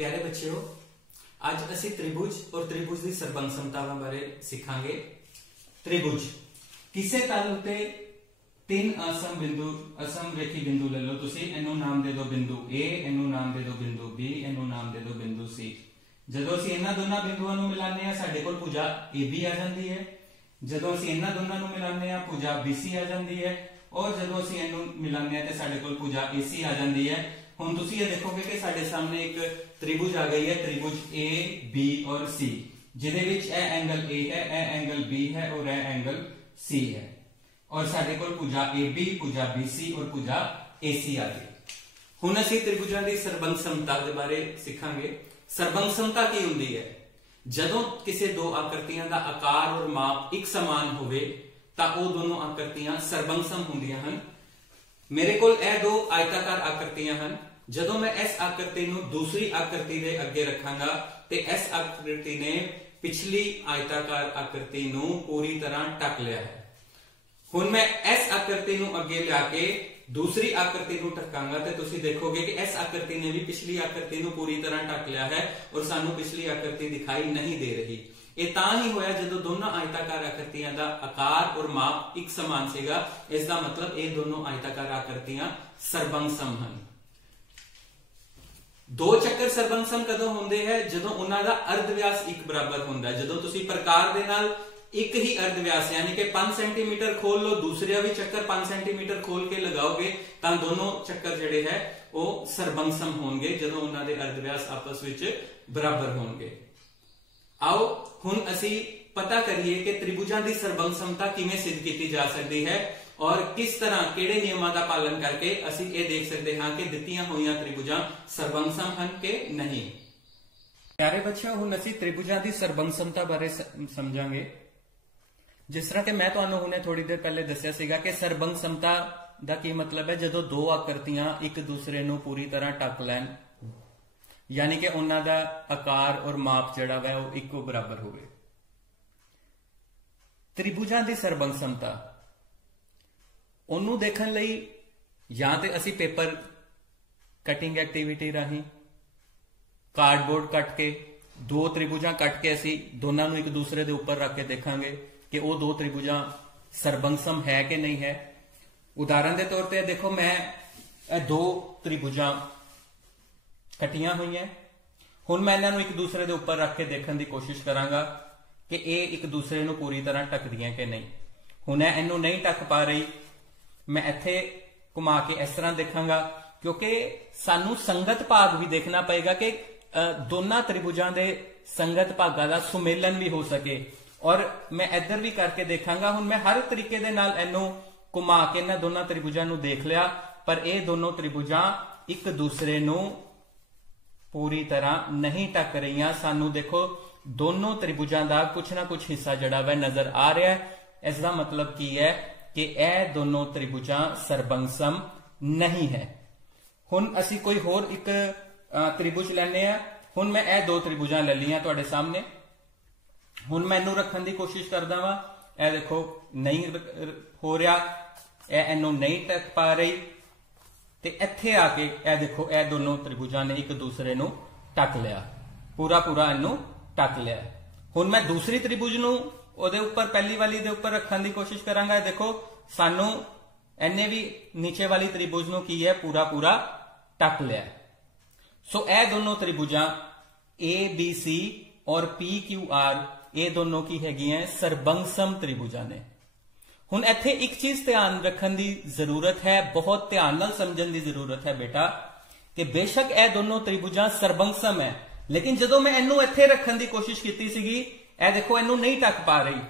प्यारे बच्चों, आज असी त्रिभुज और त्रिभुज की सरबंग समतावां बारे सीखांगे। त्रिभुज किसी तल उत्ते तीन असम रेखी बिंदु ले लो। तुसी इनू नाम दे दो बिंदु ए, इनू नाम दे दो बिंदु बी, इनू नाम दे दो बिंदु सी। जदों असीं इन्हां दोनां बिंदुआं नूं मिलाने आ साडे कोल भुजा AB आ जांदी है। जदों असीं इन्हां दोनां नूं मिलाने आ भुजा BC आ जांदी है और जदों असीं इनू मिलाने आ ते साडे कोल भुजा AC आ जांदी है। हुण तुसीं ये देखोगे कि साडे सामने एक त्रिभुज आ गई है, त्रिभुज A, B और C, जिहदे विच यह एंगल A है, यह एंगल B है और यह एंगल C है। और साडे कोल भुजा AB, भुजा BC और भुजा AC आ गई। हुण असीं त्रिभुजां दी सरबंग समता दे बारे सिखांगे। सरबंग समता की हुंदी है? जदों किसी दो आकृतियां दा आकार और माप एक समान होवे तां ओह दोनों आकृतियां सरबंग सम हुंदियां हन। मेरे कोल यह दो आयताकार आकृतियां हन। जदों मैं इस आकृति नूं दूसरी आकृति दे अगे रखांगा ते इस आकृति ने पिछली आयताकार आकृति नूं पूरी तरह ढक लिया है। हुण मैं इस आकृति नूं अगे लियाके दूसरी आकृति नूं ढकांगा ते तुसीं देखोगे कि इस आकृति ने भी पिछली आकृति नूं पूरी तरह ढक लिया है और सानूं पिछली आकृति दिखाई नहीं दे रही। ਇਹ ਤਾਂ ਹੀ ਹੋਇਆ ਜਦੋਂ ਦੋਨਾਂ ਆਇਤਾਕਾਰ ਆਕ੍ਰਿਤੀਆਂ ਦਾ ਆਕਾਰ और ਮਾਪ ਇੱਕ ਸਮਾਨ ਸੀਗਾ। ਇਸ ਦਾ ਮਤਲਬ ਇਹ ਦੋਨੋਂ ਆਇਤਾਕਾਰ ਆਕ੍ਰਿਤੀਆਂ ਸਰਬੰਗ ਸਮ ਹਨ। ਦੋ ਚੱਕਰ ਸਰਬੰਗ ਸਮ ਕਦੋਂ ਹੁੰਦੇ ਹੈ? ਜਦੋਂ ਉਹਨਾਂ ਦਾ ਅਰਧ ਵਿਆਸ ਇੱਕ ਬਰਾਬਰ ਹੁੰਦਾ ਹੈ। ਜਦੋਂ ਤੁਸੀਂ ਪ੍ਰਕਾਰ ਦੇ ਨਾਲ ਇੱਕ ਹੀ ਅਰਧ ਵਿਆਸ यानी कि 5 सेंटीमीटर खोल लो, दूसरा भी चक्कर 5 सेंटीमीटर खोल के लगाओगे ਤਾਂ ਦੋਨੋਂ ਚੱਕਰ ਜਿਹੜੇ ਹੈ ਉਹ ਸਰਬੰਗ ਸਮ ਹੋਣਗੇ ਜਦੋਂ ਉਹਨਾਂ ਦੇ ਅਰਧ ਵਿਆਸ ਆਪਸ ਵਿੱਚ ਬਰਾਬਰ ਹੋਣਗੇ। आओ हुण असी पता करिए कि त्रिभुजां दी सरबंग समता किवें सिद्ध की जा सकती है और किस तरह किहड़े नियमां दा पालन करके असी ये देख सकते हां कि दित्तियां होईयां त्रिभुजां सरबंग सम हन कि नहीं। प्यारे बच्चों, हुण असी त्रिभुजां दी सरबंग समता बारे समझांगे। जिस तरह कि मैं तुहानूं हुणे थोड़ी देर पहले दस्सिया सीगा कि सरबंग समता दा की मतलब है जदों दो आकृतियां एक दूसरे नूं पूरी तरह ढक लैण, यानी कि उन्हां दा आकार और माप जिहड़ा वै ओह इक्को बराबर होवे। त्रिभुजां दी सरबंग समता ओनू देखण लई या ते असी पेपर कटिंग एक्टिविटी राही कार्डबोर्ड कट के दो त्रिभुजां कट के असी दोनों नूं एक दूसरे दे उपर रख के देखांगे कि वह दो त्रिभुजां सरबंग सम है कि नहीं है। उदाहरण के तौर पर देखो, मैं दो त्रिभुजां कटियां हुई है। हुण मैं इन्हां नूं एक दूसरे दे उपर रख के देखने की कोशिश करांगा कि ये एक दूसरे नूं पूरी तरह ढकदियां कि नहीं। हुण इहनूं नहीं ढक पा रही, मैं इत्थे घुमा के इस तरह देखांगा क्योंकि सानूं संगत भाग भी देखना पएगा कि दोनों त्रिभुजां दे संगत भागां दा सुमेलन भी हो सके। और मैं इधर भी करके देखांगा। हुण मैं हर तरीके दे नाल इहनूं घुमा के इन्हां दोनों त्रिभुजां नूं देख लिया, पर यह दोनों त्रिभुजां एक दूसरे नूं पूरी तरह नहीं ढक रही। सानू देखो दोनों त्रिभुजां दा कुछ ना कुछ हिस्सा जड़ा वह नजर आ रहा है। इसका मतलब की है कि यह दोनों त्रिभुजां सरबंग सम नहीं है। हुण असी कोई होर एक त्रिभुज लैने आ। हुण मैं यह दो त्रिभुजां ले लियां तुहाडे सामने। हुण मैं इनू रखण दी कोशिश करदा वां। यह देखो नहीं हो रहा, यह इनू नहीं ढक पा रही ते इत्थे आके यह देखो यह दोनों त्रिभुजां ने एक दूसरे नूं ढक लिया, पूरा पूरा इनू ढक लिया। हुण मैं दूसरी त्रिभुज नूं ओदे उपर पहली वाली दे उपर रखण दी कोशिश करांगा। देखो सानू इन्ने भी नीचे वाली त्रिभुज नूं की है पूरा पूरा ढक लिया। सो यह दोनों त्रिभुजां ABC और PQR ये दोनों की हैगी हैं सरबंग सम त्रिभुजां ने। हुण इत्थे एक चीज ध्यान रखने की जरूरत है, बहुत ध्यान नाल समझण की जरूरत है बेटा, कि बेशक यह दोनों त्रिभुजां सरबंग सम है, लेकिन जदों मैं इनू इत्थे रखण की कोशिश की सीगी, यह देखो इनू नहीं ढक पा रही,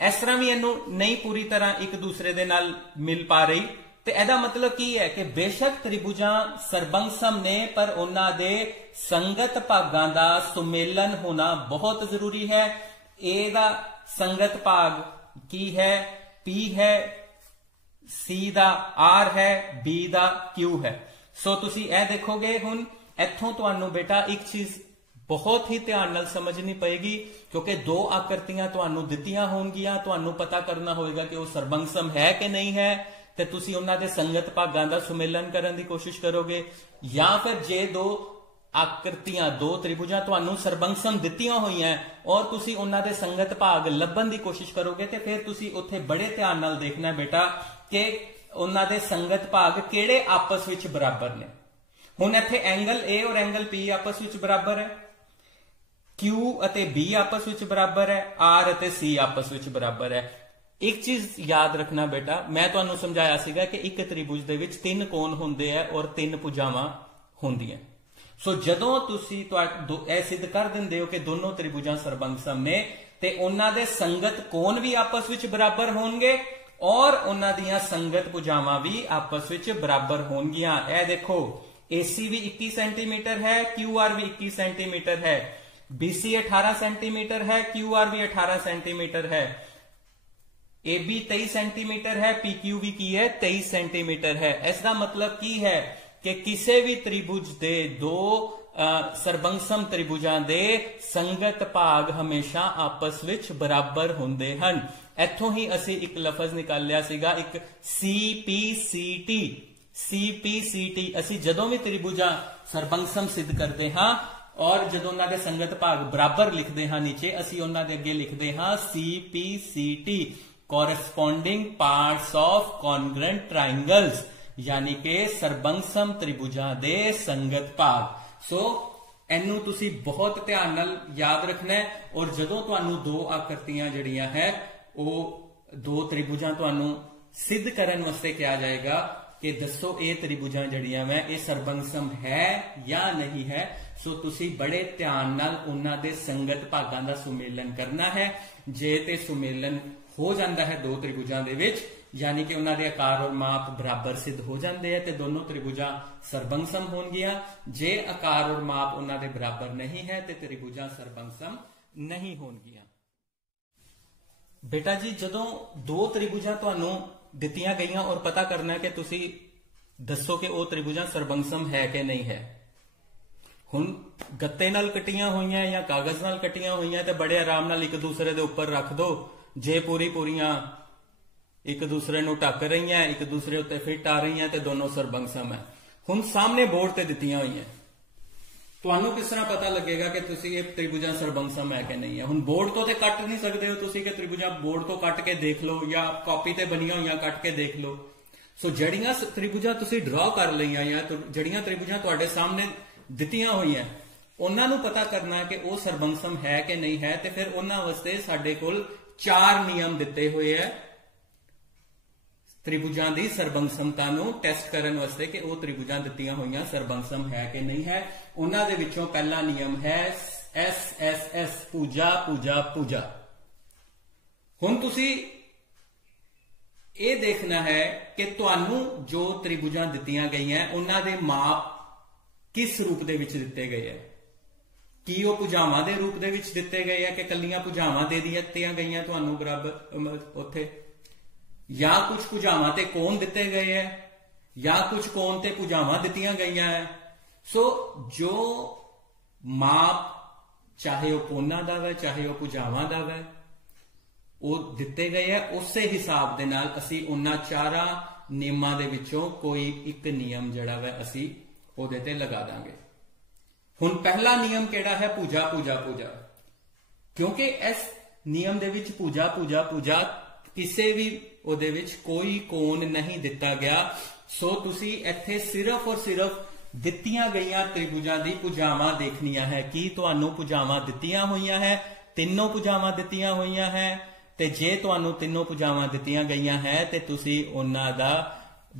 इस तरह भी इनू नहीं पूरी तरह एक दूसरे दे नाल मिल पा रही। तो यहदा मतलब की है कि बेशक त्रिभुजां सरबंग सम ने, पर उन्हां दे संगत भागां दा सुमेलन होना बहुत जरूरी है। एदा संगत भाग की है? P है, C दा R है, B दा Q है। सो तुसी ए देखोगे हुण इत्थों तुहानू बेटा एक चीज बहुत ही ध्यान नाल समझनी पएगी, क्योंकि दो आकृतियां तुहानू दित्तियां होणगियां, तुहानू पता करना होएगा कि वो सरबंग सम है कि नहीं है, ते तुसी उन्हां दे संगत भागां दा सुमेलन करन दी कोशिश करोगे। या फिर जे दो ਆਕ੍ਰਿਤੀਆਂ, ਦੋ ਤ੍ਰਿਭੁਜਾਂ ਤੁਹਾਨੂੰ ਸਰਬੰਸਮ ਦਿੱਤੀਆਂ ਹੋਈਆਂ ਔਰ ਤੁਸੀਂ ਉਹਨਾਂ ਦੇ ਸੰਗਤ ਭਾਗ ਲੱਭਣ ਦੀ ਕੋਸ਼ਿਸ਼ ਕਰੋਗੇ ਤੇ ਫਿਰ ਤੁਸੀਂ ਉੱਥੇ ਬੜੇ ਧਿਆਨ ਨਾਲ ਦੇਖਣਾ ਬੇਟਾ ਕਿ ਉਹਨਾਂ ਦੇ ਸੰਗਤ ਭਾਗ ਕਿਹੜੇ ਆਪਸ ਵਿੱਚ ਬਰਾਬਰ ਨੇ। ਹੁਣ ਇੱਥੇ ਐਂਗਲ A ਔਰ ਐਂਗਲ P ਆਪਸ ਵਿੱਚ ਬਰਾਬਰ ਹੈ, Q ਅਤੇ B ਆਪਸ ਵਿੱਚ ਬਰਾਬਰ ਹੈ, R ਅਤੇ C ਆਪਸ ਵਿੱਚ ਬਰਾਬਰ ਹੈ। ਇੱਕ ਚੀਜ਼ ਯਾਦ ਰੱਖਣਾ ਬੇਟਾ, ਮੈਂ ਤੁਹਾਨੂੰ ਸਮਝਾਇਆ ਸੀਗਾ ਕਿ ਇੱਕ ਤ੍ਰਿਭੁਜ ਦੇ ਵਿੱਚ 3 ਕੋਣ ਹੁੰਦੇ ਆ ਔਰ 3 ਭੁਜਾਵਾਂ ਹੁੰਦੀਆਂ। ਸੋ ਜਦੋਂ ਤੁਸੀਂ ਇਹ ਸਿੱਧ ਕਰ ਦਿੰਦੇ ਹੋ ਕਿ ਦੋਨੋਂ ਤ੍ਰਿਭੁਜਾਂ ਸਰਬੰਸਮ ਨੇ ਤੇ ਉਹਨਾਂ ਦੇ ਸੰਗਤ ਕੋਣ ਵੀ ਆਪਸ ਵਿੱਚ ਬਰਾਬਰ ਹੋਣਗੇ ਔਰ ਉਹਨਾਂ ਦੀਆਂ ਸੰਗਤ ਭੁਜਾਵਾਂ ਵੀ ਆਪਸ ਵਿੱਚ ਬਰਾਬਰ ਹੋਣਗੀਆਂ। ਇਹ ਦੇਖੋ AC ਵੀ 21 ਸੈਂਟੀਮੀਟਰ ਹੈ, QR ਵੀ 21 ਸੈਂਟੀਮੀਟਰ ਹੈ, BC 18 ਸੈਂਟੀਮੀਟਰ है, QR भी 18 ਸੈਂਟੀਮੀਟਰ है, AB 23 ਸੈਂਟੀਮੀਟਰ है, PQ भी की है 23 ਸੈਂਟੀਮੀਟਰ है। इसका मतलब की है कि किसी भी त्रिभुज दे दो ਸਰਬੰਸਮ त्रिभुजां दे संगत भाग हमेशा आपस विच बराबर हुंदे हन। इत्थों ही असी एक लफज निकालिया सीगा, एक CPCT। CPCT असी जदों भी त्रिभुजां ਸਰਬੰਸਮ सिद्ध करते हाँ और जो उन्होंने संगत भाग बराबर लिखते हैं नीचे, असी उन्होंने अगे लिखते हाँ CPCT, corresponding parts of congruent triangles, यानी कि ਸਰਬੰਸਮ त्रिभुजां दे संगत भाग। सो इनू तुसी बहुत ध्यान नाल याद रखना है और जदों तुहानू दो आकृतियां जड़ियां है वो दो त्रिभुजां तुहानू सिद्ध करन वास्ते कहा जाएगा कि दसो ये त्रिभुजां जड़ियां मैं ये ਸਰਬੰਸਮ है या नहीं है। सो तुसी बड़े ध्यान नाल उन्हां दे संगत भागां दा सुमेलन करना है। जे ते सुमेलन हो जाता है दो त्रिभुजां दे विच, यानी कि उन्हां दे आकार और माप बराबर सिद्ध हो जाते हैं तो दोनों त्रिभुजां ਸਰਬੰਸਮ होणगियां। जे आकार और माप उन्हां दे बराबर नहीं है तो त्रिभुजां ਸਰਬੰਸਮ नहीं होणगियां। बेटा जी जदों दो त्रिभुजां तुहानू दित्तियां गईयां और पता करना है कि तुसी दसो कि वो त्रिभुजां ਸਰਬੰਸਮ है कि नहीं है। हुण गत्ते नाल कट्टियां होईयां या कागज नाल कट्टियां होईयां ते बड़े आराम नाल एक दूसरे दे उपर रख दो। जे पूरियां एक दूसरे नूं ढक रही हैं, एक दूसरे उत्ते फिट आ रही हैं तो दोनों ਸਰਬੰਸਮ है। हुण सामने बोर्ड ते दित्तियां होईयां, तुहानू किस तरह पता लगेगा कि तुसी ये त्रिभुजां ਸਰਬੰਸਮ है कि नहीं है। हुण बोर्ड तो कट नहीं सकते हो तुसी कि त्रिभुजां बोर्ड तो कट के देख लो या कॉपी ते बनियां होईयां कट के देख लो। सो जड़ियां त्रिभुजां तुसी ड्रॉ कर लईयां या जड़ियां त्रिभुजां तुहाडे सामने दित्तियां होईयां उन्हां नूं पता करना कि वो ਸਰਬੰਸਮ है कि नहीं है। तो फिर उन्हां वास्ते साडे कोल 4 नियम दिते हुए है त्रिभुजां दी ਸਰਬੰਸਮਤਾ नूं टेस्ट करन वास्ते कि वो त्रिभुजां दित्तियां होईयां ਸਰਬੰਸਮ है कि नहीं है। उन्हां दे विचों पहला नियम है SSS, पूजा पूजा पूजा। हुण तुसी ये देखना है कि तुहानू जो त्रिभुजां दित्तियां गईयां उन्हां दे माप किस रूप दे विच दित्ते गए हैं। की वो भुजावां दे रूप दे विच दित्ते गए हैं कि कल्लियां भुजावां दे दित्तियां गईयां तुहानू बराबर उत्थे, या कुछ भुजावां ते कोण दिते गए हैं या कुछ कोण ते भुजावां दित्तियां गईयां है। सो जो माप चाहे वो कोणां दा है चाहे वो भुजावां दा है वो दिते गए है, उस हिसाब दे नाल असी उन्हां 4 नियमां दे विचों कोई एक नियम जिहड़ा है असी ओहदे ते लगा दांगे। हुण पहला नियम किहड़ा है, पूजा पूजा पूजा। क्योंकि इस नियम दे विच पूजा पूजा पूजा किसी भी ਉਹਦੇ ਵਿੱਚ कोई कोण नहीं दिता गया। सो तुसी इत्थे सिर्फ और सिर्फ दित्तियां गईयां त्रिभुजां दी भुजावां देखनियां है कि तुहानू भुजावां दित्तियां होईयां है, तीनों भुजावां दित्तियां होईयां है। ते जे तुहानू तीनों भुजावां दित्तियां गईयां है ते तुसी उन्हां दा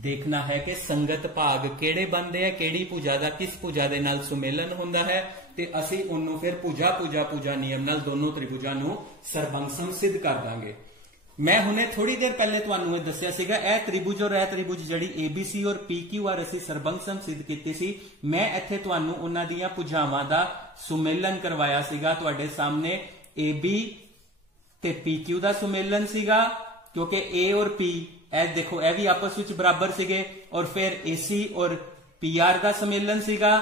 देखना है कि संगत भाग किहड़े बनदे है, किहड़ी भुजा दा किस भुजा दे नाल सुमेलन हुंदा है ते असी उन्नू फिर पूजा पूजा पूजा नियम नाल दोनों त्रिभुजां नू ਸਰਬੰਸਮ सिद्ध कर दांगे। मैं हुणे थोड़ी देर पहले तुहानू दस्सिया सीगा ए त्रिभुज और ए त्रिभुज जिहड़ी ABC और PQR असीं ਸਰਬੰਸਮ सिद्ध कीती सी। मैं इत्थे तुहानू उन्हां दीयां भुजावां दा सुमेलन करवाया सीगा। तुहाडे सामने AB ते PQ दा सुमेलन सीगा क्योंकि A और P ए देखो ए भी आपस विच बराबर सीगे, और फिर AC और PR दा सुमेलन सीगा,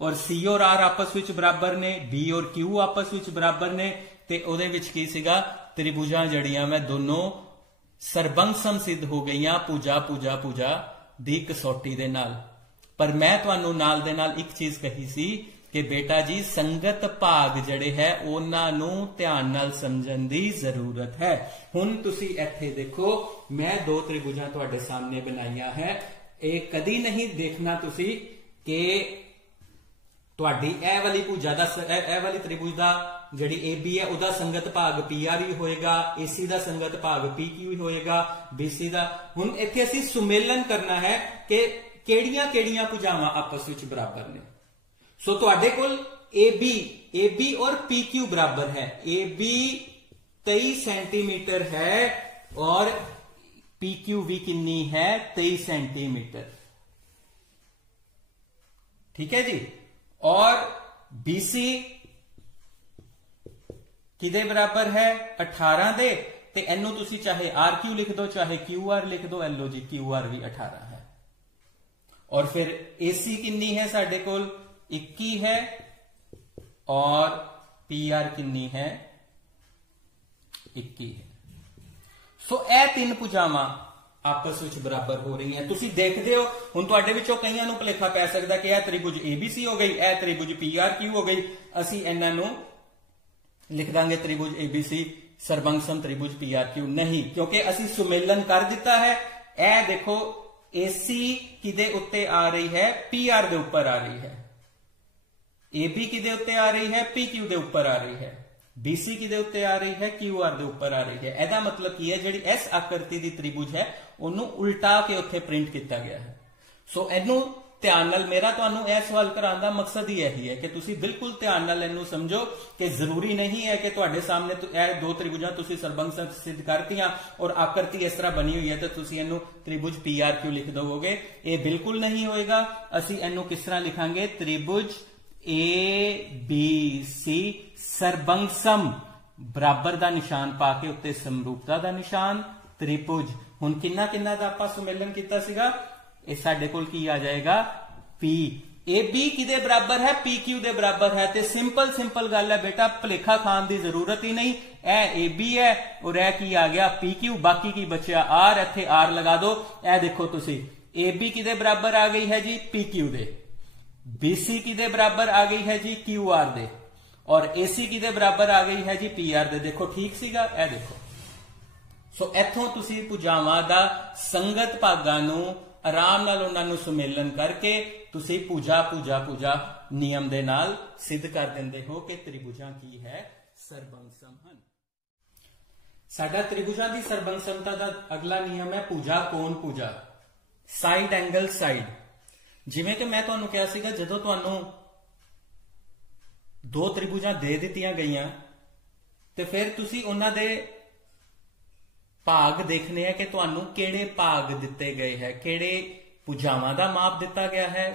और C और R आपस विच बराबर ने, B और Q आपस विच बराबर ने, ते उहदे विच की सीगा त्रिभुजां जड़ियां मैं दोनों ਸਰਬੰਸਮ सिद्ध हो गईयां पूजा पूजा पूजा दी कसौटी दे नाल। पर मैं तुहानू नाल दे नाल एक चीज कही सी कि बेटा जी संगत भाग जड़े है उन्होंने ध्यान नाल समझण दी जरूरत है। हुण तुसी इत्थे देखो मैं दो त्रिभुजां तुहाडे सामने बनाईयां है। ये कदी नहीं देखना तुसी कि तुहाडी ए वाली भुजा दा ए वाली त्रिभुज दा जिहड़ी AB है उहदा संगत भाग PR ही होएगा, AC दा संगत भाग PQ ही होएगा, BC दा। हुण इत्थे असीं सुमेलन करना है कि किहड़ियां भुजावां आपस विच बराबर ने। सो तुहाडे कोल AB और PQ बराबर है। AB 23 सेंटीमीटर है और PQ भी कितनी है 23 सेंटीमीटर। ठीक है जी। और BC किदे बराबर है 18 दे, ते एनू तुसी चाहे RQ लिख दो चाहे QR लिख दो। एलो जी QR भी 18 है। और फिर AC कितनी है साडे कोल 21 है और PR कितनी है 21 है। सो ए तीन भुजावां आपस विच बराबर हो रही हैं। तुसी देखदे हो हुण तुहाडे विचों कईयां नूं भुलेखा पै सकदा कि यह त्रिभुज ABC हो गई, यह त्रिभुज PRQ हो गई। असीं इन्हां नूं लिख दांगे त्रिभुज ABC सरबंगसम त्रिभुज PRQ नहीं, क्योंकि असीं सुमेलन कर दिता है। ए देखो AC किदे उत्ते आ रही है PR दे उपर आ रही है, AB किदे उत्ते आ रही है PQ दे उपर आ रही है, BC किदे उत्ते आ रही है QR दे उपर आ रही है। एदा मतलब की है जिहड़ी इस आकृति दी त्रिभुज है उन्होंने उल्टा के उत्थे प्रिंट किया गया है। सो इनू ध्यान नाल मेरा तुहानू यह सवाल कराने का मकसद ही यही है कि तुसी बिल्कुल ध्यान नाल इनू समझो कि जरूरी नहीं है कि तुहाडे सामने यह दो त्रिभुजां तुसी सरबंग सिद्ध करतीआं और आकृति इस तरह बनी हुई है तो तुसी इनू त्रिभुज PRQ लिख दोगे। ये बिल्कुल नहीं होएगा। असीं इनू किस तरह लिखांगे त्रिभुज ABC सरबंगसम बराबर का निशान पाके उत्ते समरूपता का निशान त्रिभुज। हुण किन्ना किन्ना दा आपां सुमेलन कीता सीगा, ये साडे कोल की आ जाएगा P। AB किदे बराबर है PQ दे बराबर है। ते सिंपल गल है बेटा, भुलेखा खान की जरूरत ही नहीं। ए AB है और यह की आ गया PQ, बाकी की बचिया R। इत्थे R लगा दो। ए देखो तुसी AB किदे बराबर आ गई है जी PQ दे, BC किदे बराबर आ गई है जी QR दे, और AC किदे बराबर आ गई है जी PR दे। देखो ठीक सीगा। ए देखो सो इथों तुसी भुजावां दा संगत भागां नूं आराम नाल उन्हां नूं सुमेलन करके तुसी पूजा नियम दे नाल सिद्ध कर दिंदे हो कि त्रिभुजां की है सरबंगसम हन। साडा त्रिभुजां दी सरबंगसमता दा अगला नियम है पूजा कोण पूजा, साइड एंगल साइड। जिवें कि मैं तुहानूं कहा सीगा जदों तुहानूं दो त्रिभुजां दे दित्तियां गईयां ते फिर तुसी उन्हां दे भाग देखने हैं कि तुहानू किहड़े भाग दिते गए हैं, किहड़े भुजावां दा माप दिता गया है,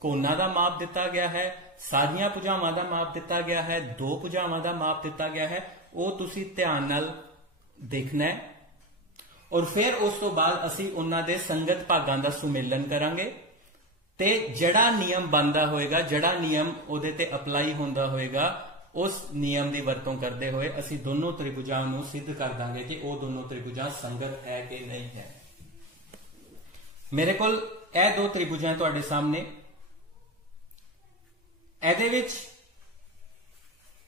कोना दा माप दिता गया है, सारियां भुजावां दा माप दिता गया है, दो भुजावां दा माप दिता गया है। वो तुसी ध्यान नाल देखना है और फिर उस तो बाद असी उन्हां दे संगत भागां दा सुमेलन करांगे ते जड़ा नियम बनदा होएगा, जड़ा नियम उहदे ते अप्लाई हुंदा होएगा, उस नियम की वरतों करते हुए असी दोनों त्रिभुजां नूं सिद्ध कर दांगे कि वो दोनों त्रिभुजां संगत है कि नहीं है। मेरे कोल ए दो त्रिभुजां तुहाडे सामने, एदे विच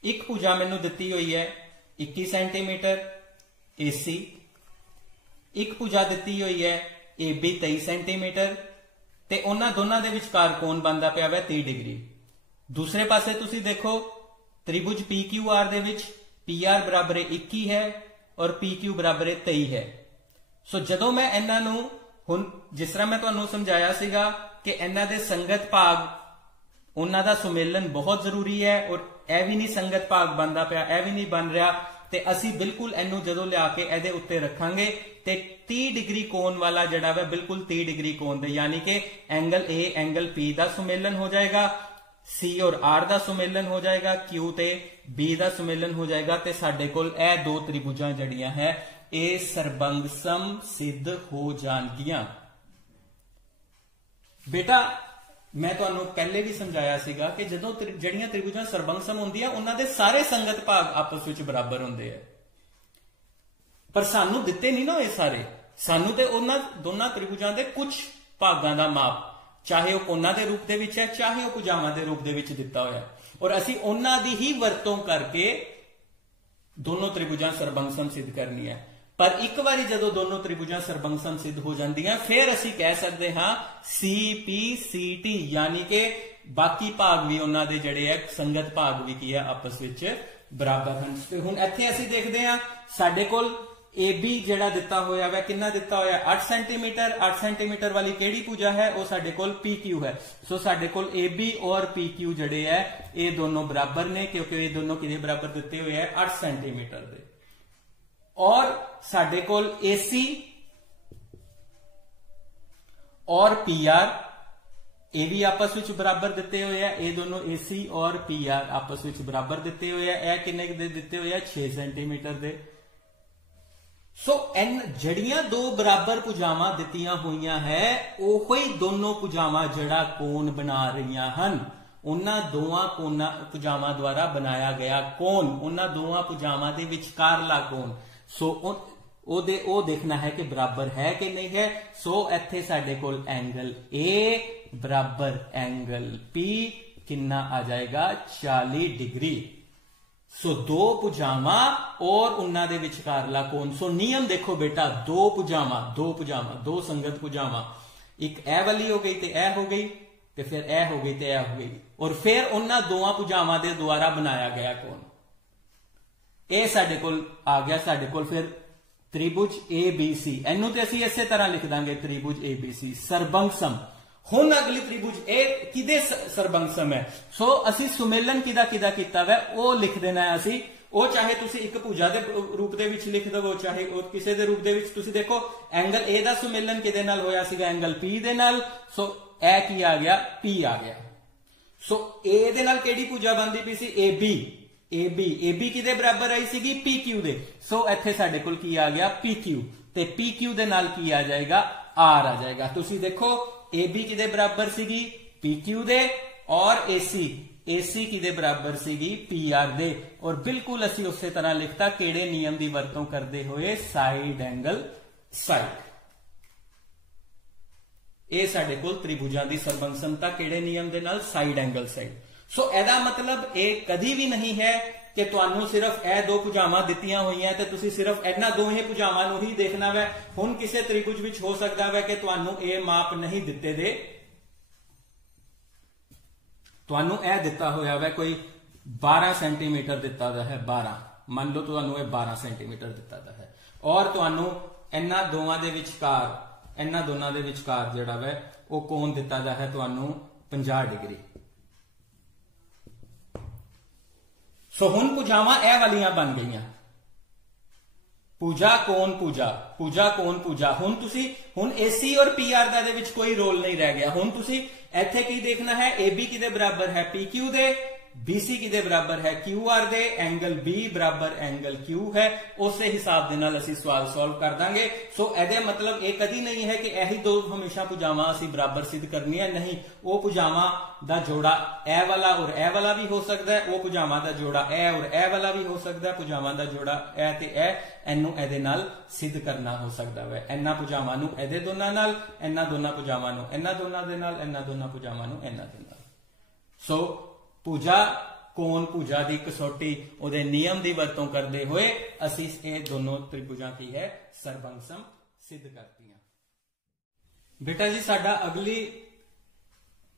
एक भुजा मैनूं दित्ती हुई है 21 सेंटीमीटर AC, एक भुजा दित्ती हुई है AB 23 सेंटीमीटर ते उन्हां दोनां दे विचकार कोण बनदा पिया है 30 डिग्री। दूसरे पासे तुसीं देखो त्रिभुज PQR दे विच PR बराबर 21 है और PQ बराबर 23 है। सो जदों मैं इन्हां नूं हुण जिस तरह मैं तुहानूं समझाया सीगा कि इन्हां दे संगत भाग उन्हां दा सुमेलन बहुत जरूरी है और यह भी नहीं संगत भाग बनदा पिया, यह भी नहीं बन रहा, ते असी बिल्कुल इनू जदों लिया के इहदे उत्ते रखांगे ते 30 डिग्री कोण वाला जड़ा वा बिल्कुल 30 डिग्री कोण दे यानी कि एंगल A एंगल P दा सुमेलन हो जाएगा, C और R दा सुमेलन हो जाएगा, Q ते B दा सुमेलन हो जाएगा ते साडे कोल ए दो त्रिभुजां जड़ियां है ये सरबंगसम सिद्ध हो जाणगियां। बेटा मैं तुहानूं पहले भी समझाया सीगा कि जदों जड़ियां त्रिभुजां सरबंगसम हुंदियां उन्हां दे सारे संगत भाग आपस विच बराबर हुंदे है, पर सानू दिते नहीं ना ये सारे, सानू ते उन्हां दोनां त्रिभुजां दे कुछ भागां दा माप ਚਾਹੇ ਉਹ ਕੋਨਾ ਦੇ ਰੂਪ ਦੇ ਵਿੱਚ ਹੈ, ਚਾਹੇ ਉਹ ਭੁਜਾਵਾਂ ਦੇ ਰੂਪ ਦੇ ਵਿੱਚ ਦਿੱਤਾ ਹੋਇਆ ਹੈ, ਔਰ ਅਸੀਂ ਉਹਨਾਂ ਦੀ ਹੀ ਵਰਤੋਂ ਕਰਕੇ ਦੋਨੋਂ ਤ੍ਰਿਭੁਜਾਂ ਸਰਬੰਗਸਮ ਸਿੱਧ ਕਰਨੀ ਹੈ। ਪਰ ਇੱਕ ਵਾਰੀ ਜਦੋਂ ਦੋਨੋਂ ਤ੍ਰਿਭੁਜਾਂ ਸਰਬੰਗਸਮ ਸਿੱਧ ਹੋ ਜਾਂਦੀਆਂ ਫਿਰ ਅਸੀਂ ਕਹਿ ਸਕਦੇ ਹਾਂ CPCT, ਯਾਨੀ ਕਿ ਬਾਕੀ ਭਾਗ ਵੀ ਉਹਨਾਂ ਦੇ ਜਿਹੜੇ ਹੈ ਸੰਗਤ ਭਾਗ ਵੀ ਕੀ ਹੈ ਆਪਸ ਵਿੱਚ ਬਰਾਬਰ ਹਨ। ਤੇ ਹੁਣ ਇੱਥੇ ਅਸੀਂ ਦੇਖਦੇ ਹਾਂ ਸਾਡੇ ਕੋਲ AB ਜਿਹੜਾ ਦਿੱਤਾ ਹੋਇਆ ਵਾ, ਕਿੰਨਾ ਦਿੱਤਾ ਹੋਇਆ 8 ਸੈਂਟੀਮੀਟਰ। 8 ਸੈਂਟੀਮੀਟਰ ਵਾਲੀ ਕਿਹੜੀ ਭੁਜਾ ਹੈ, ਉਹ ਸਾਡੇ ਕੋਲ PQ ਹੈ। ਸੋ ਸਾਡੇ ਕੋਲ AB ਔਰ PQ ਜਿਹੜੇ ਹੈ ਇਹ ਦੋਨੋਂ ਬਰਾਬਰ ਨੇ, ਕਿਉਂਕਿ ਇਹ ਦੋਨੋਂ ਕਿਹਦੇ ਬਰਾਬਰ ਦਿੱਤੇ ਹੋਏ ਹੈ 8 ਸੈਂਟੀਮੀਟਰ ਦੇ। ਔਰ ਸਾਡੇ ਕੋਲ AC ਔਰ PR ਇਹ ਵੀ ਆਪਸ ਵਿੱਚ ਬਰਾਬਰ ਦਿੱਤੇ ਹੋਏ ਆ। ਇਹ ਦੋਨੋਂ AC ਔਰ PR ਆਪਸ ਵਿੱਚ ਬਰਾਬਰ ਦਿੱਤੇ ਹੋਏ ਆ। ਇਹ ਕਿੰਨੇ ਦੇ ਦਿੱਤੇ ਹੋਏ ਆ 6 ਸੈਂਟੀਮੀਟਰ ਦੇ। ਸੋ ਜਿਹੜੀਆਂ ਦੋ ਬਰਾਬਰ ਭੁਜਾਵਾਂ ਦਿੱਤੀਆਂ ਹੋਈਆਂ ਹੈ ਉਹੋ ਹੀ ਦੋਨੋਂ ਭੁਜਾਵਾਂ ਜਿਹੜਾ ਕੋਣ ਬਣਾ ਰਹੀਆਂ ਹਨ, ਉਹਨਾਂ ਦੋਵਾਂ ਭੁਜਾਵਾਂ ਦੁਆਰਾ ਬਣਾਇਆ ਗਿਆ ਕੋਣ, ਉਹਨਾਂ ਦੋਵਾਂ ਭੁਜਾਵਾਂ ਦੇ ਵਿਚਕਾਰਲਾ ਕੋਣ। ਸੋ ਉਹ ਦੇਖਣਾ ਹੈ ਕਿ ਬਰਾਬਰ ਹੈ ਕਿ ਨਹੀਂ ਹੈ। ਸੋ ਇੱਥੇ ਸਾਡੇ ਕੋਲ ਐਂਗਲ A ਬਰਾਬਰ ਐਂਗਲ P ਕਿੰਨਾ ਆ ਜਾਏਗਾ 40 ਡਿਗਰੀ। ਸੋ ਦੋ ਭੁਜਾਵਾਂ ਔਰ ਉਹਨਾਂ ਦੇ ਵਿਚਕਾਰਲਾ ਕੋਣ। ਸੋ ਨਿਯਮ ਦੇਖੋ ਬੇਟਾ, ਦੋ ਭੁਜਾਵਾਂ ਦੋ ਸੰਗਤ ਭੁਜਾਵਾਂ, ਇੱਕ ਇਹ ਵਾਲੀ ਹੋ ਗਈ ਤੇ ਇਹ ਹੋ ਗਈ, ਤੇ ਫਿਰ ਇਹ ਹੋ ਗਈ ਤੇ ਇਹ ਹੋ ਗਈ, ਔਰ ਫਿਰ ਉਹਨਾਂ ਦੋਵਾਂ ਭੁਜਾਵਾਂ ਦੇ ਦੁਆਰਾ ਬਣਾਇਆ ਗਿਆ ਕੋਣ। ਇਹ ਸਾਡੇ ਕੋਲ ਆ ਗਿਆ ਸਾਡੇ ਕੋਲ ਫਿਰ त्रिभुज ABC। ਇਹਨੂੰ ਤੇ ਅਸੀਂ ਇਸੇ ਤਰ੍ਹਾਂ ਲਿਖ ਦਾਂਗੇ त्रिभुज ABC ਸਰਬੰਗਸਮ। ਹੁਣ ਅਗਲੀ त्रिभुज ਇਹ ਕਿਹਦੇ ਸਰਬੰਗਸਮ ਹੈ। ਸੋ ਅਸੀਂ ਸੁਮੇਲਨ ਕਿਹਦਾ ਕੀਤਾ ਵਾ ਉਹ ਲਿਖ ਦੇਣਾ ਹੈ ਅਸੀਂ। ਉਹ ਚਾਹੇ ਤੁਸੀਂ ਇੱਕ ਭੁਜਾ ਦੇ ਰੂਪ ਦੇ ਵਿੱਚ ਲਿਖ ਦਵੋ, ਚਾਹੇ ਉਹ ਕਿਸੇ ਦੇ ਰੂਪ ਦੇ ਵਿੱਚ। ਤੁਸੀਂ ਦੇਖੋ ਐਂਗਲ A ਦਾ ਸੁਮੇਲਨ ਕਿਹਦੇ ਨਾਲ ਹੋਇਆ ਸੀਗਾ, ਐਂਗਲ P ਦੇ ਨਾਲ। ਸੋ ਇਹ ਕੀ ਆ ਗਿਆ P ਆ ਗਿਆ। ਸੋ A ਦੇ ਨਾਲ ਕਿਹੜੀ ਭੁਜਾ ਬਣਦੀ ਪਈ ਸੀ AB ਕਿਹਦੇ ਬਰਾਬਰ ਆਈ ਸੀਗੀ PQ ਦੇ। ਸੋ ਇੱਥੇ ਸਾਡੇ ਕੋਲ ਕੀ ਆ ਗਿਆ PQ, ਤੇ PQ ਦੇ ਨਾਲ ਕੀ ਆ ਜਾਏਗਾ R ਆ ਜਾਏਗਾ। ਤੁਸੀਂ ਦੇਖੋ AB ਕਿਹਦੇ ਬਰਾਬਰ ਸੀਗੀ PQ ਦੇ, ਔਰ AC ਕਿਹਦੇ ਬਰਾਬਰ ਸੀਗੀ PR ਦੇ। ਔਰ ਬਿਲਕੁਲ ਅਸੀਂ ਉਸੇ ਤਰ੍ਹਾਂ ਲਿਖਤਾ ਕਿਹੜੇ ਨਿਯਮ ਦੀ ਵਰਤੋਂ ਕਰਦੇ ਹੋਏ, ਸਾਈਡ ਐਂਗਲ ਸਾਈਡ। ਇਹ ਸਾਡੇ ਕੋਲ त्रिभुजां ਦੀ ਸਰਬੰਗਸਮਤਾ ਕਿਹੜੇ ਨਿਯਮ ਦੇ ਨਾਲ, ਸਾਈਡ ਐਂਗਲ ਸਾਈਡ। ਸੋ ਇਹਦਾ ਮਤਲਬ ਇਹ ਕਦੀ ਵੀ ਨਹੀਂ ਹੈ ਕਿ ਤੁਹਾਨੂੰ ਸਿਰਫ ਇਹ ਦੋ ਭੁਜਾਵਾਂ ਦਿੱਤੀਆਂ ਹੋਈਆਂ ਤੇ ਤੁਸੀਂ ਸਿਰਫ ਇਹਨਾਂ ਦੋਹੇ ਭੁਜਾਵਾਂ ਨੂੰ ਹੀ ਦੇਖਣਾ ਹੈ। ਹੁਣ ਕਿਸੇ त्रिभुज ਵਿੱਚ ਹੋ ਸਕਦਾ ਹੈ ਕਿ ਤੁਹਾਨੂੰ ਇਹ ਮਾਪ ਨਹੀਂ ਦਿੱਤੇ ਦੇ, ਤੁਹਾਨੂੰ ਇਹ ਦਿੱਤਾ ਹੋਇਆ ਹੈ ਕੋਈ 12 ਸੈਂਟੀਮੀਟਰ ਦਿੱਤਾ ਦਾ ਹੈ, 12 ਮੰਨ ਲਓ ਤੁਹਾਨੂੰ ਇਹ 12 ਸੈਂਟੀਮੀਟਰ ਦਿੱਤਾ ਦਾ ਹੈ, ਔਰ ਤੁਹਾਨੂੰ ਇਹਨਾਂ ਦੋਵਾਂ ਦੇ ਵਿਚਕਾਰ, ਇਹਨਾਂ ਦੋਨਾਂ ਦੇ ਵਿਚਕਾਰ ਜਿਹੜਾ ਹੈ ਉਹ ਕੋਣ ਦਿੱਤਾ ਦਾ ਹੈ ਤੁਹਾਨੂੰ 50 ਡਿਗਰੀ। ਸੋ ਹੁਣ ਭੁਜਾਵਾਂ ਇਹ ਵਾਲੀਆਂ ਬਣ ਗਈਆਂ, ਭੁਜਾ ਕੋਣ ਭੁਜਾ। ਹੁਣ AC ਔਰ PR ਦਾ ਦੇ ਵਿੱਚ ਕੋਈ ਰੋਲ ਨਹੀਂ ਰਹਿ ਗਿਆ। ਹੁਣ ਤੁਸੀਂ ਇੱਥੇ ਕੀ ਦੇਖਣਾ ਹੈ, AB ਕਿਹਦੇ ਬਰਾਬਰ ਹੈ PQ ਦੇ, BC ਕਿਹਦੇ ਬਰਾਬਰ ਹੈ QR ਦੇ, ਐਂਗਲ B ਬਰਾਬਰ ਐਂਗਲ Q ਹੈ। ਉਸੇ ਹਿਸਾਬ ਦੇ ਨਾਲ ਅਸੀਂ ਸਵਾਲ ਸੋਲਵ ਕਰ ਦਾਂਗੇ। ਸੋ ਇਹਦੇ ਮਤਲਬ ਇਹ ਕਦੀ ਨਹੀਂ ਹੈ ਕਿ ਇਹੀ ਦੋ ਹਮੇਸ਼ਾ ਭੁਜਾਵਾਂ ਅਸੀਂ ਬਰਾਬਰ ਸਿੱਧ ਕਰਨੀਆਂ, ਨਹੀਂ। ਉਹ ਭੁਜਾਵਾਂ ਦਾ ਜੋੜਾ ਇਹ ਵਾਲਾ ਔਰ ਇਹ ਵਾਲਾ ਵੀ ਹੋ ਸਕਦਾ ਹੈ, ਉਹ ਭੁਜਾਵਾਂ ਦਾ ਜੋੜਾ ਇਹ ਔਰ ਇਹ ਵਾਲਾ ਵੀ ਹੋ ਸਕਦਾ ਹੈ, ਭੁਜਾਵਾਂ ਦਾ ਜੋੜਾ ਇਹ ਤੇ ਇਹਨੂੰ ਇਹਦੇ ਨਾਲ ਸਿੱਧ ਕਰਨਾ ਹੋ ਸਕਦਾ ਹੈ। ਇਹਨਾਂ ਭੁਜਾਵਾਂ ਨੂੰ ਇਹਦੇ ਦੋਨਾਂ ਨਾਲ, ਇਹਨਾਂ ਦੋਨਾਂ ਭੁਜਾਵਾਂ ਨੂੰ ਇਹਨਾਂ ਦੋਨਾਂ ਦੇ ਨਾਲ, ਇਹਨਾਂ ਦੋਨਾਂ ਭੁਜਾਵਾਂ ਨੂੰ ਇਹਨਾਂ ਦੇ ਨਾਲ। ਸੋ ਭੁਜਾ ਕੋਣ ਭੁਜਾ ਦੀ ਕਸੌਟੀ ਉਹਦੇ ਨਿਯਮ ਦੀ ਵਰਤੋਂ ਕਰਦੇ ਹੋਏ ਅਸੀਂ ਇਹ ਦੋਨੋਂ त्रिभुजां ਕੀ ਹੈ ਸਰਬੰਗਸਮ ਸਿੱਧ ਕਰਤੀਆਂ। ਬੇਟਾ ਜੀ ਸਾਡਾ ਅਗਲੀ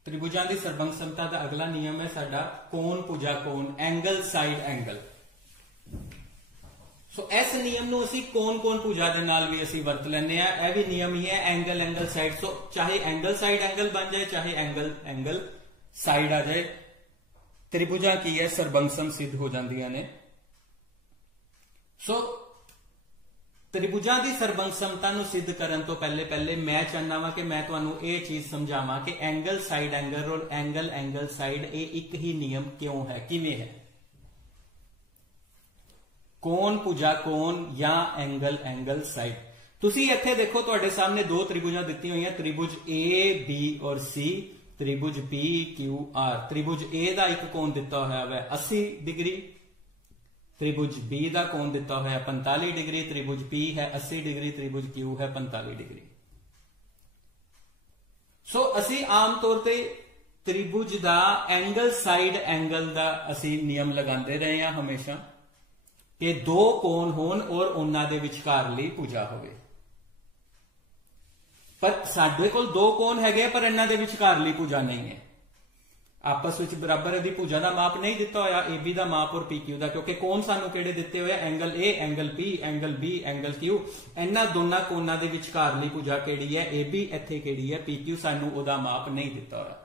त्रिभुजां ਦੀ ਸਰਬੰਗਸਮਤਾ ਦਾ ਅਗਲਾ ਨਿਯਮ ਹੈ ਸਾਡਾ ਕੋਣ ਭੁਜਾ ਕੋਣ, ਐਂਗਲ ਸਾਈਡ ਐਂਗਲ। ਸੋ ਇਸ ਨਿਯਮ ਨੂੰ ਅਸੀਂ ਕੋਣ ਭੁਜਾ ਦੇ ਨਾਲ ਵੀ ਅਸੀਂ ਵਰਤ ਲੈਂਦੇ ਆ। ਇਹ ਵੀ ਨਿਯਮ ਹੀ ਹੈ ਐਂਗਲ ਸਾਈਡ। ਸੋ ਚਾਹੇ ਐਂਗਲ ਸਾਈਡ ਐਂਗਲ ਬਣ ਜਾਏ, ਚਾਹੇ ਐਂਗਲ ਸਾਈਡ ਆ ਜਾਏ, त्रिभुजां की है ਸਰਬੰਗਸਮ ਸਿੱਧ ਹੋ ਜਾਂਦੀਆਂ ਨੇ। ਸੋ त्रिभुजां ਦੀ ਸਰਬੰਗਸਮਤਾ ਨੂੰ ਸਿੱਧ ਕਰਨ ਤੋਂ ਪਹਿਲੇ ਮੈਂ ਚਾਹੁੰਦਾ ਹਾਂ ਕਿ ਮੈਂ ਤੁਹਾਨੂੰ ਇਹ ਚੀਜ਼ ਸਮਝਾਵਾਂ ਕਿ ਐਂਗਲ ਸਾਈਡ ਐਂਗਲ ਔਰ ਐਂਗਲ ਸਾਈਡ ਇਹ ਇੱਕ ਹੀ ਨਿਯਮ ਕਿਉਂ ਹੈ, ਕਿਵੇਂ ਹੈ। ਕੋਣ ਭੁਜਾ ਕੋਣ ਜਾਂ ਐਂਗਲ ਸਾਈਡ। ਤੁਸੀਂ ਇੱਥੇ ਦੇਖੋ ਤੁਹਾਡੇ ਸਾਹਮਣੇ ਦੋ त्रिभुजां ਦਿੱਤੀਆਂ ਹੋਈਆਂ, त्रिभुज A B ਔਰ C, त्रिभुज PQR। त्रिभुज A ਦਾ ਇੱਕ ਕੋਣ ਦਿੱਤਾ ਹੋਇਆ ਹੈ 80 ਡਿਗਰੀ, त्रिभुज B ਦਾ ਕੋਣ ਦਿੱਤਾ ਹੋਇਆ 45 ਡਿਗਰੀ, त्रिभुज P ਹੈ 80 ਡਿਗਰੀ, त्रिभुज Q ਹੈ 45 ਡਿਗਰੀ। सो असी आम तौर ते त्रिभुज का एंगल साइड एंगल का असी नियम लगाते रहे हैं हमेशा कि दो कोण होण और उन्हां दे विचकारली भुजा होवे। पर साडे कोल दो कोण हैगे पर इन्हां दे विचकारली भुजा नहीं है। आपस में बराबर दी भुजा का माप नहीं दिता होया एबी का माप और पी क्यू का, क्योंकि कोण सानू किहड़े दिते हुए angle A, angle P, angle B, angle Q. इन्हां दोनों कोणां दे विचकारली भुजा किहड़ी है एबी, इत्थे किहड़ी है पी क्यू, सानू उहदा माप नहीं दिता होया।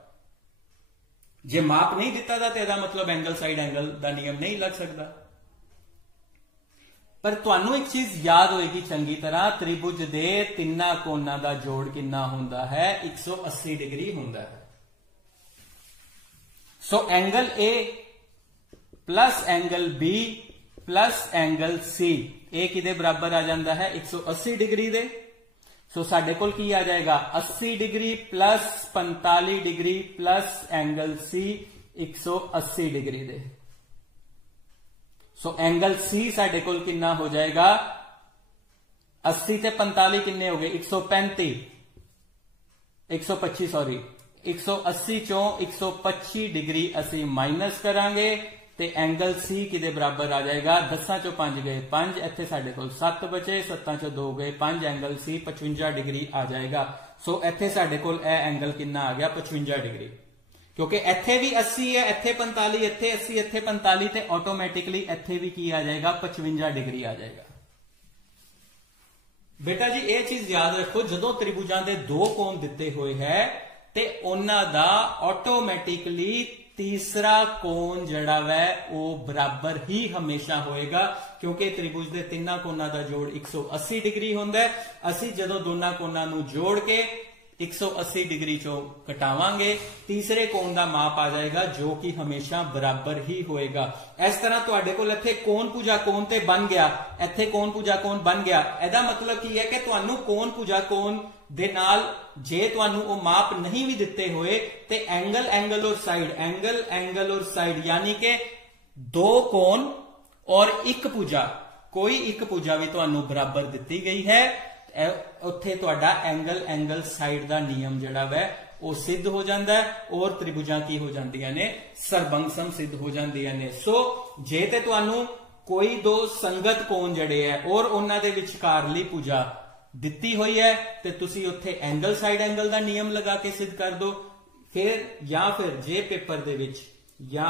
जे माप नहीं दिता दा ते मतलब एंगल साइड एंगल का नियम नहीं लग सकता। पर तुहानू एक चीज याद होएगी चंगी तरह, त्रिभुज दे तिन्ना कोणां दा जोड़ कितना हुंदा है, 180 डिग्री हुंदा है। So angle A plus angle B plus angle C ए किदे बराबर आ जाता है 180 डिग्री दे। सो साडे कोल की आ जाएगा 80 degree plus 45 degree plus angle C 180 degree दे। सो एंगल सी साडे कोल कितना हो जाएगा, 80 ते 45 किन्ने हो गए 135, 125 सॉरी 180 चों 125 डिग्री असी माइनस करांगे ते एंगल सी किदे बराबर आ जाएगा, 10 चों 5 गए 5, इत्थे साडे कोल 7 बचे, 7 चों 2 गए 5, एंगल सी 55 डिग्री आ जाएगा। सो इत्थे साडे कोल ए एंगल कितना आ गया 55 डिग्री, क्योंकि इत्थे भी 80 है, इत्थे 45, इत्थे 80, इत्थे 45 ते ऑटोमैटिकली इत्थे भी की आ जाएगा 55 डिग्री आ जाएगा। बेटा जी ये चीज याद रखो, जदों त्रिभुजां दे दो कोण दिते हुए है ते उन्हां दा ऑटोमैटिकली तीसरा कोण जड़ा वै वो बराबर ही हमेशा होएगा, क्योंकि त्रिभुज दे तिन्ना कोणां दा जोड़ 180 डिग्री हुंदा है। असी जदों दोनों कोणां नूं जोड़ के 180 डिग्री चो कटावांगे, तीसरे कोण का माप आ जाएगा जो कि हमेशा बराबर ही होएगा। इस तरह तुहाडे कोल इत्थे कोण भुजा कोण ते बन गया, इत्थे कोण भुजा कोण बन गया। एदा मतलब की है कि तुहानू कोण भुजा कोण दे नाल जे तुहानू वो माप नहीं भी दिते हुए ते एंगल एंगल और साइड, एंगल एंगल और साइड यानी कि दो कोण और एक भुजा, कोई एक भुजा भी तुहानू बराबर दिती गई है, उत्थे तुहाडा एंगल एंगल साइड का नियम जड़ा वै वो सिद्ध हो जाता है और त्रिभुजां की हो जांदियां ने, सरबंगसम सिद्ध हो जांदियां ने। सो जे ते तुहानू कोई दो संगत कोण जड़े है और उन्हां दे विचकारली भुजा दिती हुई है ते तुसी उत्थे एंगल साइड एंगल का नियम लगा के सिद्ध कर दो। फिर या फिर जे पेपर दे विच या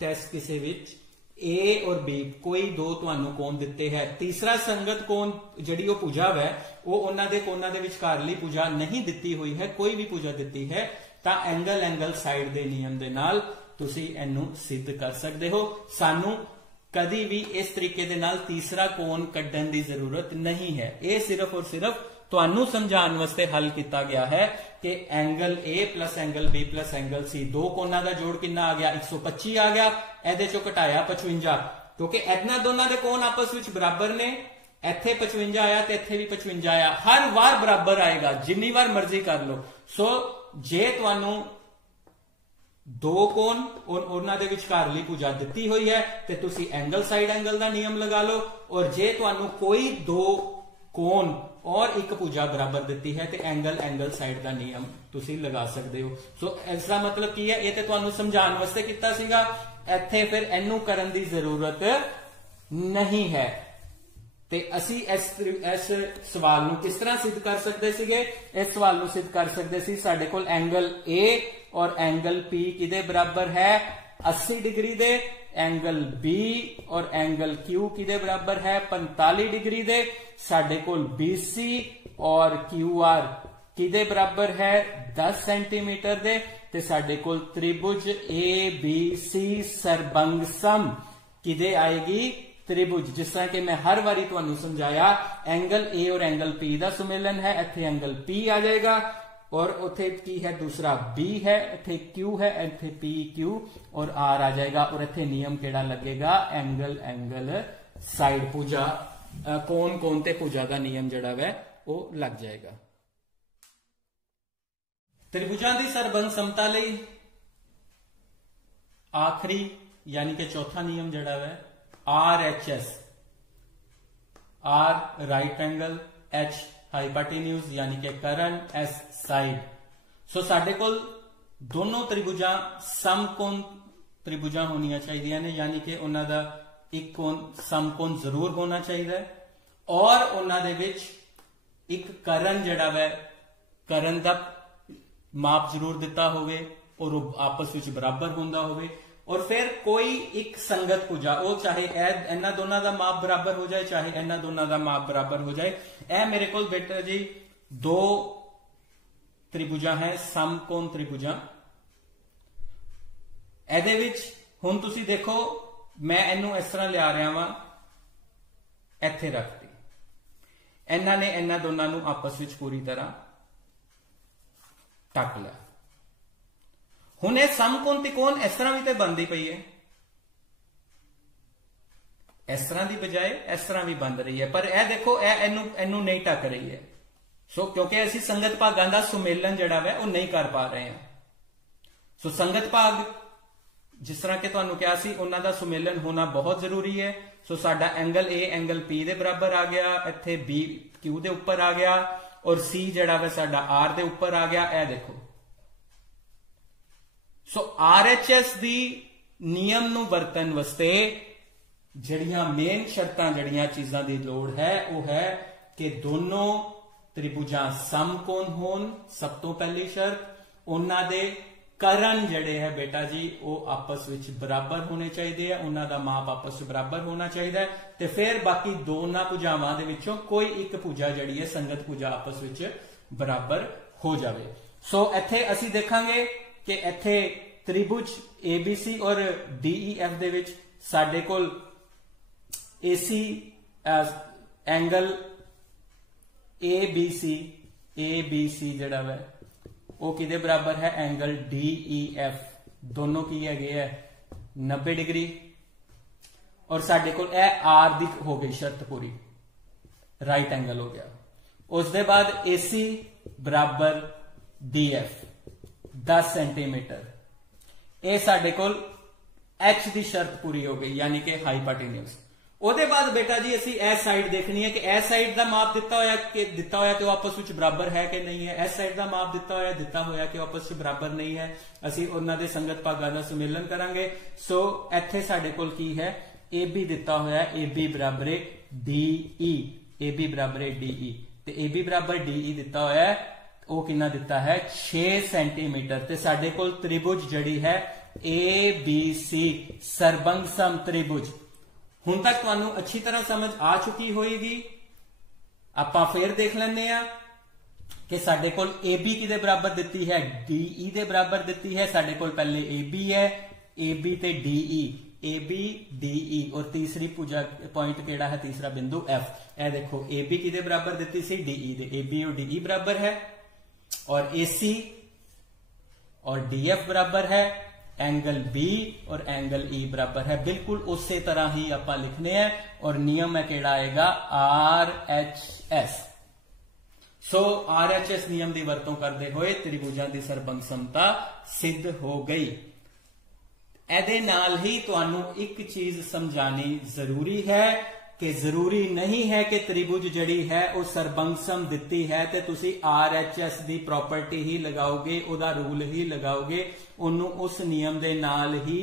टेस्ट किसे विच ए और बी कोई दो तुहानू कोण दिते है, तीसरा संगत कोण जिहड़ी वो भुजा है वो उन्हां दे कोणां दे विचकारली भुजा नहीं दिती हुई है, कोई भी भुजा दिती है, तां एंगल एंगल साइड दे नियम दे नाल तुसी इहनू सिद्ध कर सकते हो। सानू कदी भी इस तरीके दे नाल तीसरा कोण कड्ढण दी जरूरत नहीं है। यह सिर्फ और सिर्फ तुहानू समझाने वास्ते हल किया गया है कि angle A plus angle B plus angle C, दो कोणां दा जोड़ कितना आ गया 125 आ गया, एदे चों घटाया 55, क्योंकि इन्हां दोनों दे कोण आपस विच बराबर ने, इत्थे 55 आया ते इत्थे भी 55 आया, हर बार बराबर आएगा जिन्नी बार मर्जी कर लो। सो जे तुहानू दो कोण और उन्हां दे विचकारली भुजा दिती हुई है ते तुसी एंगल साइड एंगल का नियम लगा लो, और जे तुहानू कोई दो कोण और एक भुजा बराबर दिती है तो एंगल एंगल साइड का नियम तुसी लगा सकते हो। सो इसका मतलब की है, ये तो तुहानू समझाने वास्ते किया सीगा, इत्थे फिर इनू करन दी जरूरत नहीं है। ते असी इस सवाल नू किस तरह सिद्ध कर सकते सीगे, इस सवाल नू सिद्ध कर सकते सी साडे कोल एंगल ए और एंगल पी किदे बराबर है 80 डिग्री दे, एंगल बी और एंगल क्यू किदे बराबर है 45 डिग्री दे, साडे कोल बीसी और क्यू आर किदे बराबर है 10 सेंटीमीटर दे, ते साडे कोल त्रिभुज ए बी सी सरबंगसम किदे आएगी त्रिभुज, जिस तरह कि मैं हर बारी तुहानू समझाया एंगल ए और एंगल पी का सुमेलन है, इत्थे एंगल पी आ जाएगा और उथे की है दूसरा बी है, इत्थे क्यू है, इत्थे पी क्यू और आर आ जाएगा, और इत्थे नियम केड़ा लगेगा एंगल एंगल साइड भुजा कोण कोण ते भुजा का नियम जड़ा वै वो लग जाएगा। त्रिभुजां दी सरबंध समता लई आखिरी यानी कि चौथा नियम जड़ा वै R H S, R right angle, H hypotenuse यानी कि करण, एस साइड। सो साडे कोल दोनों त्रिभुजां समकोण त्रिभुजां होनियां चाहिए ने, यानी कि उन्हां दा एक कोण समकोण जरूर होना चाहिए और उन्हां दे विच एक करण जिहड़ा वै करण दा माप जरूर दिता होवे और वो आपस विच बराबर हुंदा होवे। और फिर कोई एक संगत भुजा, वो चाहे इन्हां दोनों का माप बराबर हो जाए चाहे इन्हां दोनों का माप बराबर हो जाए। ए मेरे को बेटा जी दो त्रिभुजा है समकोण त्रिभुजा। एदे विच हुण तुसीं देखो मैं इनू इस तरह लिया रहा वां, इत्थे रखती, इन्हां ने इन्हां दोनों नूं आपस विच पूरी तरह टक लिया। हुण ये समकोण त्रिकोण इस तरह भी तो बनती पई है, इस तरह की बजाय इस तरह भी बन रही है, पर यह देखो इनू नहीं टक रही है। सो क्योंकि असीं संगत भागां दा सुमेलन जिहड़ा वै वो नहीं कर पा रहे हैं। सो संगत भाग जिस तरह के तुहानूं कहा सी उन्हां दा सुमेलन होना बहुत जरूरी है। सो साडा एंगल ए एंगल पी दे बराबर आ गया, इत्थे बी क्यू दे उपर आ गया और सी जिहड़ा वै साडा आर दे उपर आ गया। यह देखो सो RHS दी नियम नूं वरतन वास्ते जड़ियां मेन शर्तां जड़ियां चीजां दी लोड़ है वो है कि दोनों त्रिभुजां समकोण होण, सब तो पहली शर्त। उन्हां दे करण जड़े है बेटा जी वो आपस विच बराबर होने चाहिए, उन्हां दा माप आपस विच बराबर होना चाहिए। ते फिर बाकी दोनों भुजावां दे विचों कोई एक भुजा जड़ी है संगत भुजा आपस विच बराबर हो जाए। सो इत्थे असीं देखांगे कि इत्थे त्रिभुज ABC और DEF दे विच साडे कोल AC एंगल ABC जिहड़ा वै वो किदे बराबर है एंगल DEF, दोनों की है 90 डिग्री। और साडे कोल R दी हो गई शर्त पूरी, राइट एंगल हो गया। उसके बाद AC बराबर DF 10 सेंटीमीटर, ये साडे कोल H दी शर्त पूरी हो गई यानी कि हाइपोटेन्यूज। ਉਹਦੇ बाद बेटा जी ਅਸੀਂ ਇਹ साइड देखनी है कि इस साइड का माप दिता होया कि आपस में बराबर है कि नहीं है, इस साइड का माप दिता होया कि आपस में बराबर नहीं है। ਅਸੀਂ ਉਹਨਾਂ ਦੇ संगत भागां ਦਾ सुमेलन करांगे। सो ਇੱਥੇ ਸਾਡੇ ਕੋਲ ਕੀ है AB दिता होया, AB बराबर DE, AB बराबर DE ते AB बराबर DE दिता होया वो कितना दिता है 6 सेंटीमीटर। ते ਸਾਡੇ ਕੋਲ त्रिभुज जड़ी है ABC सरबंगसम त्रिभुज हुण तक तुहानू अच्छी तरह समझ आ चुकी होएगी। आपां फिर देख लैंदे आ कि साडे कोल AB किदे बराबर दिती है, DE दे बराबर दिती है। साडे कोल पहले AB है, AB ते DE, AB DE और तीसरी भुजा पॉइंट केड़ा है, तीसरा बिंदु F। ए देखो AB किदे बराबर दिती सी DE दे, AB और DE बराबर है और AC और DF बराबर है, एंगल B और एंगल E बराबर है। बिल्कुल उसी तरह ही आप लिखने हैं और नियम है केड़ा आएगा RHS। सो RHS नियम की वरतों करते हुए त्रिभुजां की सरबंग समता सिद्ध हो गई। एदे नाल ही तुहानू एक चीज समझानी जरूरी है कि जरूरी नहीं है कि त्रिभुज जड़ी है वो सरबंगसम दिती है ते तुसी RHS दी प्रॉपर्टी ही लगाओगे, उदा रूल ही लगाओगे, उन्नू उस नियम दे नाल ही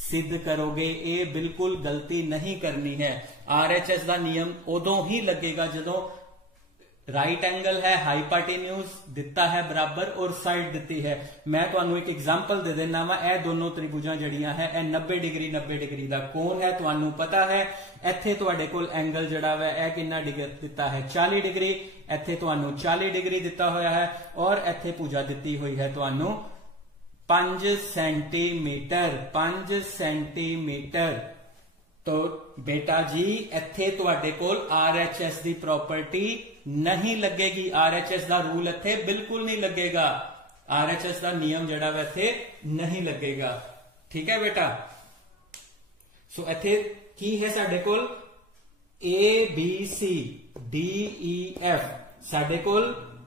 सिद्ध करोगे। ये बिल्कुल गलती नहीं करनी है। RHS दा नियम उदों ही लगेगा जदों राइट एंगल है, हाइपोटेन्यूज दिता है बराबर और साइड दिती है। मैं तुहानू एक एग्जांपल दे देना वा, ए दोनों त्रिभुजां जड़ियां है 90 डिग्री दा कोण है। तुहानू पता है इत्थे तुहाडे कोल एंगल जड़ा वा ए कितना डिग्री दिता है 40 डिग्री, इत्थे तुहानू 40 डिग्री दिता होया है और इत्थे भुजा दिती हुई है तुहानू 5 सेंटीमीटर। तो बेटा जी इत्थे तुहाडे कोल RHS दी प्रॉपर्टी नहीं लगेगी, RHS दा रूल इत्थे बिल्कुल नहीं लगेगा, RHS दा नियम जड़ा वा इत्थे नहीं लगेगा। ठीक है बेटा। सो इत्थे की है साडे कोल ABC DEF, साडे कोल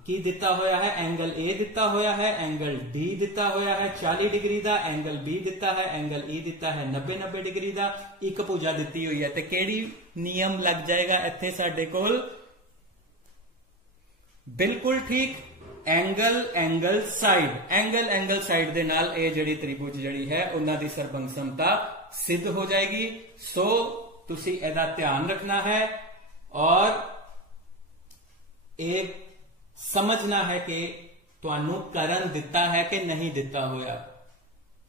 की दिता होया है एंगल A दिता होया है, एंगल D दिता होया है 40 डिग्री दा, एंगल B दिता है, एंगल E दिता है 90 डिग्री दा, एक भुजा दिती हुई है। ते केड़ी नियम लग जाएगा इत्थे साडे कोल? बिल्कुल ठीक एंगल साइड दे नाल ये जिहड़ी त्रिभुज जिहड़ी है उन्हां दी सरबंग समता सिद्ध हो जाएगी। सो तुसी इहदा ध्यान रखना है और एक समझना है कि तुहानू करन दिता है कि नहीं दिता होया,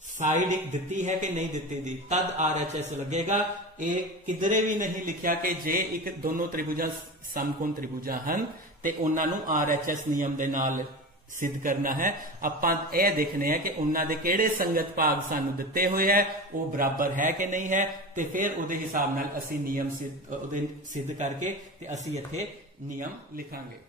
साइड एक दिती है कि नहीं दिती दी, तद RHS लगेगा। ये किधरे भी नहीं लिखिया कि जे एक दोनों त्रिभुजा समकोण त्रिभुजा हन ते उन्हां नू RHS नियम दे नाल सिद्ध करना है। आपां यह देखने हैं कि उन्हां दे किहड़े संगत भाग सानू दिते हुए है, वो बराबर है कि नहीं है, ते फिर उहदे हिसाब नाल असीं नियम सिद्ध करके ते असीं इत्थे नियम लिखांगे।